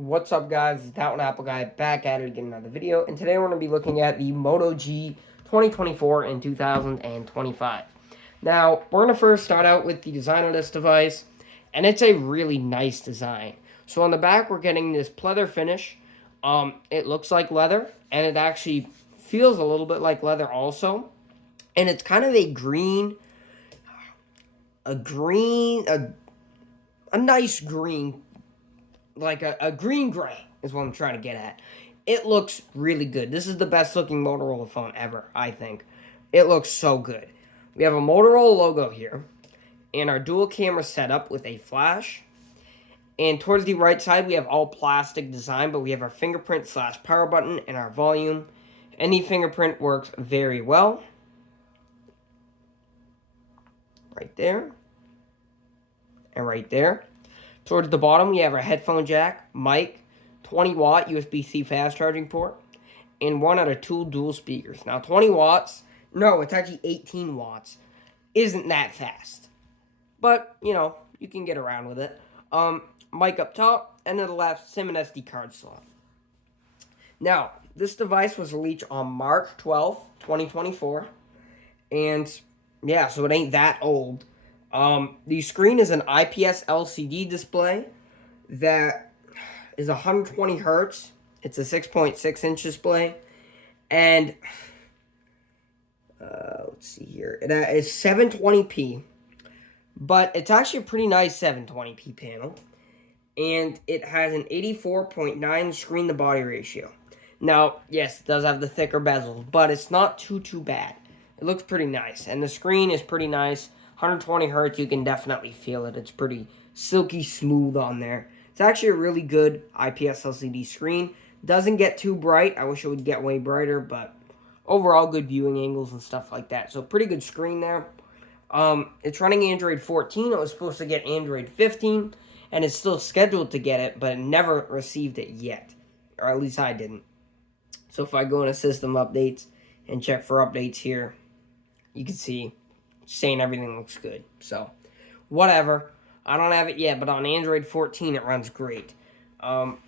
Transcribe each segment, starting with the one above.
What's up, guys? It's that one Apple Guy back at it again, another video. And today we're going to be looking at the Moto G 2024 and 2025. Now, we're going to first start out with the design of this device, and it's a really nice design. So on the back, we're getting this pleather finish. It looks like leather, and it actually feels a little bit like leather also. And it's kind of a nice green, like a green gray is what I'm trying to get at. It looks really good. This is the best looking Motorola phone ever, I think. It looks so good. We have a Motorola logo here, and our dual camera setup with a flash. And towards the right side, we have all plastic design, but we have our fingerprint / power button and our volume. Any fingerprint works very well. Right there. And right there. Towards the bottom, we have our headphone jack, mic, 20-watt USB-C fast charging port, and 1 out of 2 dual speakers. Now, 20 watts, no, it's actually 18 watts, isn't that fast. But, you can get around with it. Mic up top, and to the left, SIM and SD card slot. Now, this device was released on March 12th, 2024, and yeah, so it ain't that old. The screen is an IPS LCD display that is 120 hertz. It's a 6.6-inch display. And, let's see here. It is 720p. But it's actually a pretty nice 720p panel. And it has an 84.9 screen-to-body ratio. Now, yes, it does have the thicker bezel, but it's not too bad. It looks pretty nice. And the screen is pretty nice. 120 hertz, you can definitely feel it. It's pretty silky smooth on there. It's actually a really good IPS LCD screen. Doesn't get too bright. I wish it would get way brighter, but overall good viewing angles and stuff like that. So pretty good screen there. It's running Android 14. It was supposed to get Android 15, and it's still scheduled to get it, but it never received it yet. Or at least I didn't. So if I go into system updates and check for updates here, you can see saying everything looks good. So, whatever. I don't have it yet, but on Android 14, it runs great. And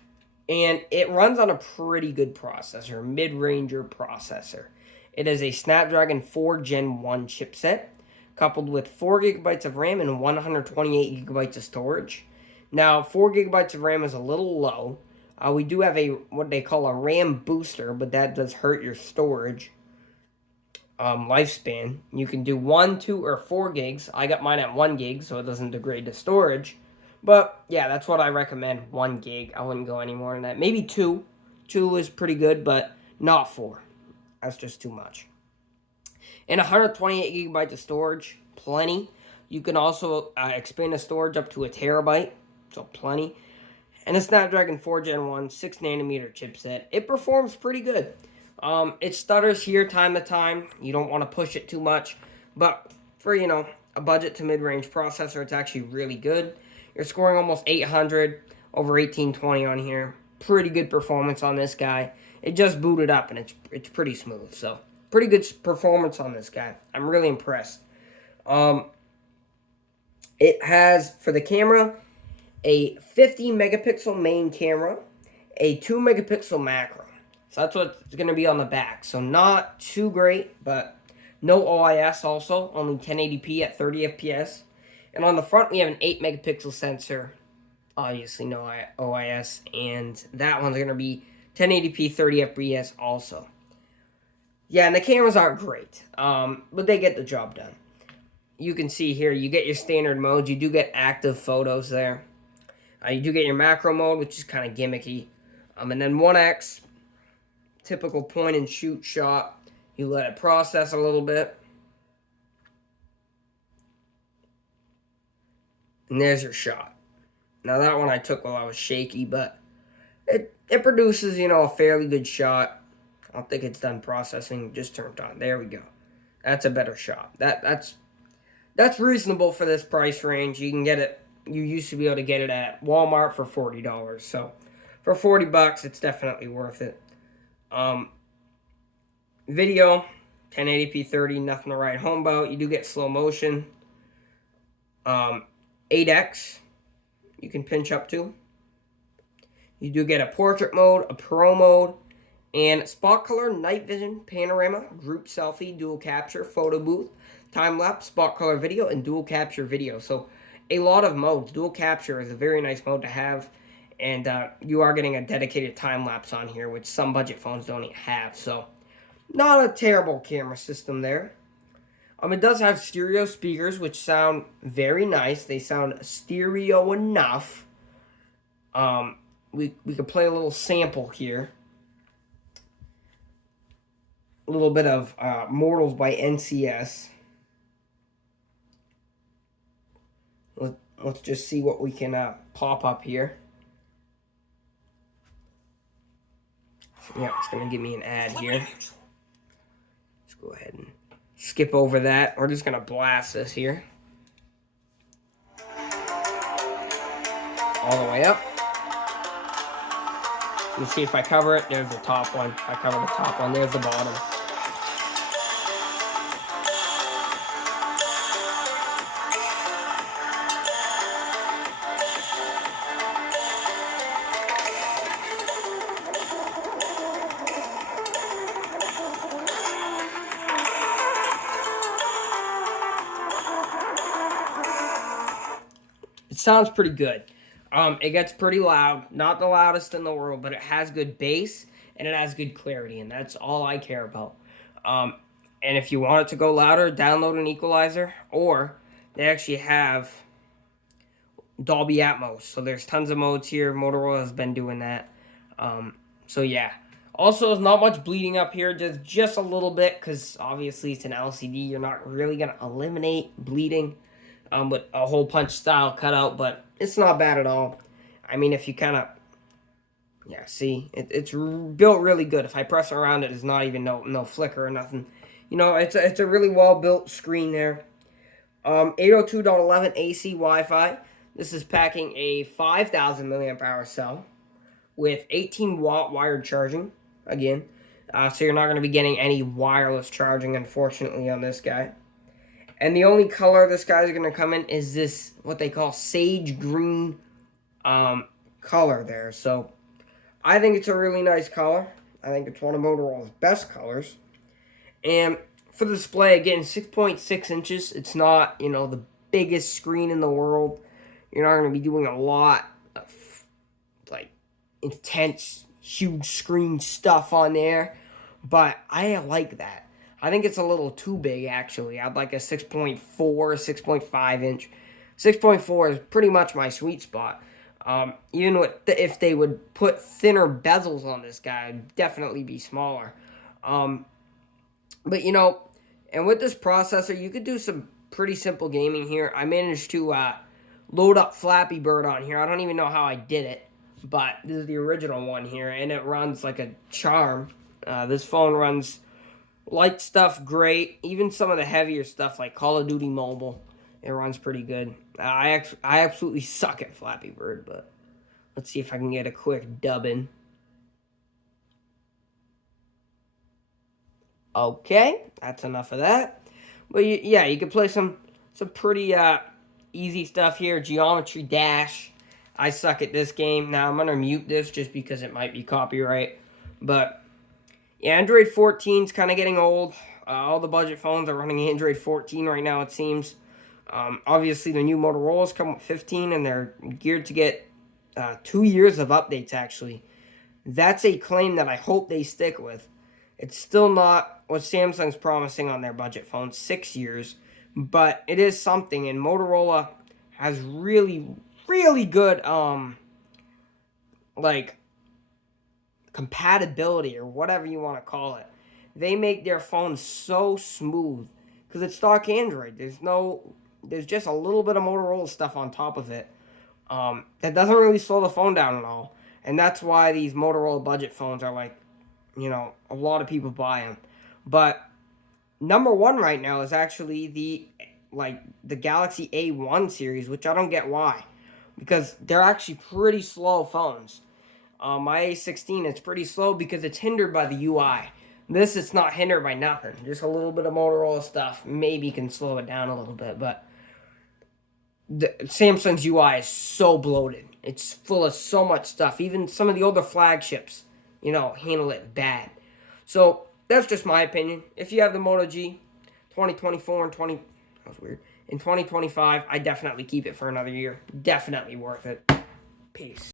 it runs on a pretty good processor, mid-ranger processor. It is a Snapdragon 4 Gen 1 chipset, coupled with 4 gigabytes of RAM and 128 gigabytes of storage. Now, 4 gigabytes of RAM is a little low. We do have what they call a RAM booster, but that does hurt your storage lifespan. You can do 1, 2, or 4 gigs. I got mine at 1 gig, so it doesn't degrade the storage. But yeah, that's what I recommend, 1 gig. I wouldn't go any more than that. Maybe 2. 2 is pretty good, but not 4. That's just too much. And 128 gigabytes of storage, plenty. You can also expand the storage up to a terabyte, so plenty. And a Snapdragon 4 Gen 1 6nm chipset. It performs pretty good. It stutters here time to time. You don't want to push it too much. But for, a budget to mid-range processor, it's actually really good. You're scoring almost 800 over 1820 on here. Pretty good performance on this guy. It just booted up, and it's pretty smooth. So, pretty good performance on this guy. I'm really impressed. It has, for the camera, a 50 megapixel main camera, a 2 megapixel macro. So that's what's going to be on the back. So not too great, but no OIS also. Only 1080p at 30 FPS. And on the front, we have an 8 megapixel sensor. Obviously, no OIS. And that one's going to be 1080p 30 FPS also. Yeah, and the cameras aren't great. But they get the job done. You can see here, you get your standard modes. You do get active photos there. You do get your macro mode, which is kind of gimmicky. And then 1x. Typical point and shoot shot. You let it process a little bit. And there's your shot. Now that one I took while I was shaky, but it produces, a fairly good shot. I don't think it's done processing, just turned on. There we go. That's a better shot. That's reasonable for this price range. You can get it, you used to be able to get it at Walmart for $40. So for $40, it's definitely worth it. Video, 1080p 30, nothing to write home about. You do get slow motion. 8x, you can pinch up to. You do get a portrait mode, a pro mode, and spot color, night vision, panorama, group selfie, dual capture, photo booth, time lapse, spot color video, and dual capture video. So a lot of modes. Dual capture is a very nice mode to have, and you are getting a dedicated time lapse on here, which some budget phones don't even have. So not a terrible camera system there. It does have stereo speakers, which sound very nice. They sound stereo enough. We could play a little sample here. A little bit of Mortals by NCS. Let's just see what we can pop up here. Yeah, it's going to give me an ad here. Let's go ahead and skip over that. We're just going to blast this here. All the way up. You see if I cover it, there's the top one. If I cover the top one, there's the bottom. It sounds pretty good. It gets pretty loud. Not the loudest in the world, but it has good bass and it has good clarity, and that's all I care about. And if you want it to go louder, download an equalizer, or they actually have Dolby Atmos. So there's tons of modes here. Motorola has been doing that. So yeah. Also, there's not much bleeding up here, just a little bit, because obviously it's an LCD. You're not really going to eliminate bleeding with a hole punch style cutout, but it's not bad at all. I mean, if you kind of, yeah, see, it's built really good. If I press around it, it's not even no flicker or nothing. You know, it's a really well-built screen there. 802.11 AC Wi-Fi. This is packing a 5,000 milliamp hour cell with 18 watt wired charging, again. So you're not going to be getting any wireless charging, unfortunately, on this guy. And the only color this guy's going to come in is this, what they call sage green color there. So I think it's a really nice color. I think it's one of Motorola's best colors. And for the display, again, 6.6 inches. It's not, you know, the biggest screen in the world. You're not going to be doing a lot of, like, intense, huge screen stuff on there. But I like that. I think it's a little too big, actually. I'd like a 6.4, 6.5 inch. 6.4 is pretty much my sweet spot. Even with if they would put thinner bezels on this guy, it'd definitely be smaller. But, you know, and with this processor, you could do some pretty simple gaming here. I managed to load up Flappy Bird on here. I don't even know how I did it, but this is the original one here, and it runs like a charm. This phone runs light stuff great. Even some of the heavier stuff like Call of Duty Mobile, it runs pretty good. I absolutely suck at Flappy Bird, but let's see if I can get a quick dub in. Okay, that's enough of that. But yeah, you can play some pretty easy stuff here. Geometry Dash. I suck at this game. Now I'm gonna mute this just because it might be copyright. But yeah, Android 14 is kind of getting old. All the budget phones are running Android 14 right now, it seems. Obviously, the new Motorola's come with 15, and they're geared to get 2 years of updates, actually. That's a claim that I hope they stick with. It's still not what Samsung's promising on their budget phones, 6 years. But it is something, and Motorola has really, really good, like, compatibility, or whatever you want to call it. They make their phones so smooth, because it's stock Android. There's just a little bit of Motorola stuff on top of it that doesn't really slow the phone down at all. And that's why these Motorola budget phones are like, you know, a lot of people buy them. But number one right now is actually the Galaxy A1 series, which I don't get why, because they're actually pretty slow phones. My A16, it's pretty slow because it's hindered by the UI. This, it's not hindered by nothing. Just a little bit of Motorola stuff maybe can slow it down a little bit. But Samsung's UI is so bloated. It's full of so much stuff. Even some of the older flagships, handle it bad. So that's just my opinion. If you have the Moto G, 2024 and 20, that was weird. In 2025, I definitely keep it for another year. Definitely worth it. Peace.